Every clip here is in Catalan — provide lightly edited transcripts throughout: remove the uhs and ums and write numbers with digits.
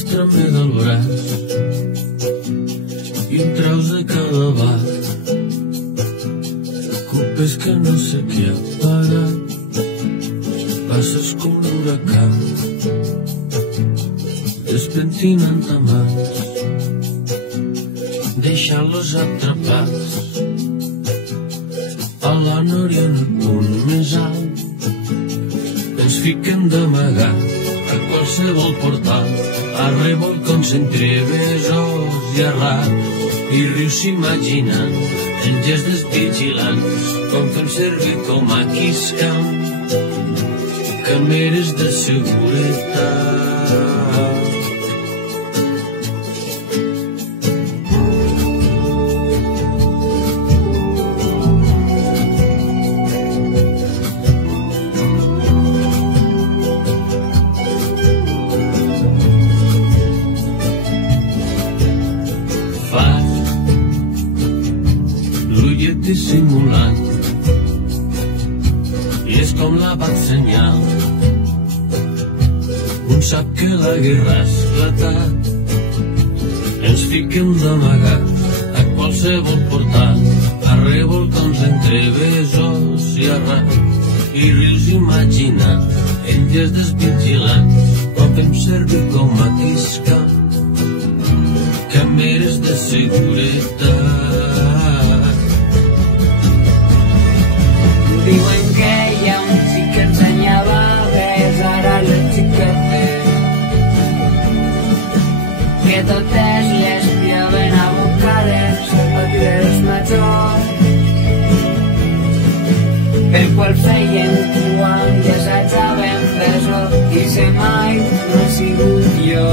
Estremega el braç i em treus de cada bat. Culpes que no sé què ha parat. Passes com l'huracà, despentinant amants, deixant-los atrapats a la nòria en el punt més alt. Ens fiquem d'amagat a qualsevol portal, a revolcons entre besors i arrats, i rius imaginant el gest dels vigilants, com fem servir com a quiscam càmeres de seguretat. L'ullet dissimulant i és com la bat senyal. Un sap que la guerra ha esclatat. Ens fiquem d'amagat a qualsevol portal, a revolcons entre besors i arrats, i rius imaginant el gest dels vigilants, quan fem servir com a quisca càmeres de seguretat. Diuen que hi ha un xic que ensenyava a besar a les xiquetes, que totes les piaven a bocades patrers majors, el qual feien quan i assajaven besos i se mai no he sigut jo.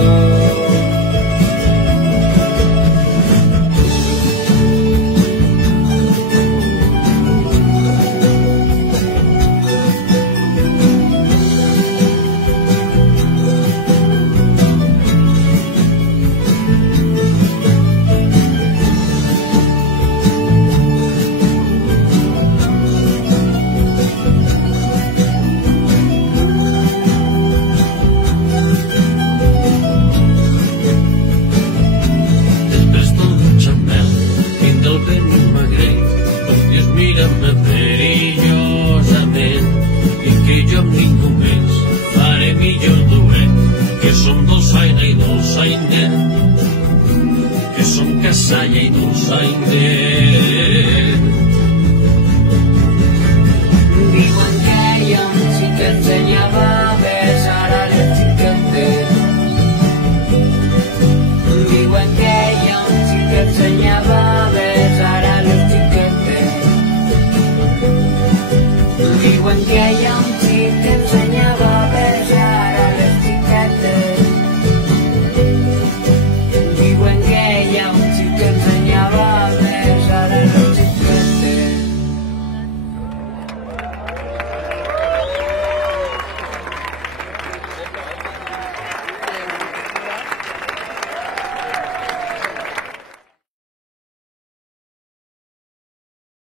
Mira'm-me perillosament i que jo amb ningú més faré millor duet, que som dolçaina i dolçainer, que som casalla i dolçainer. Diuen que hi ha un xic que ensenyava a besar a les xiquetes, diuen que hi ha un xic que ensenyava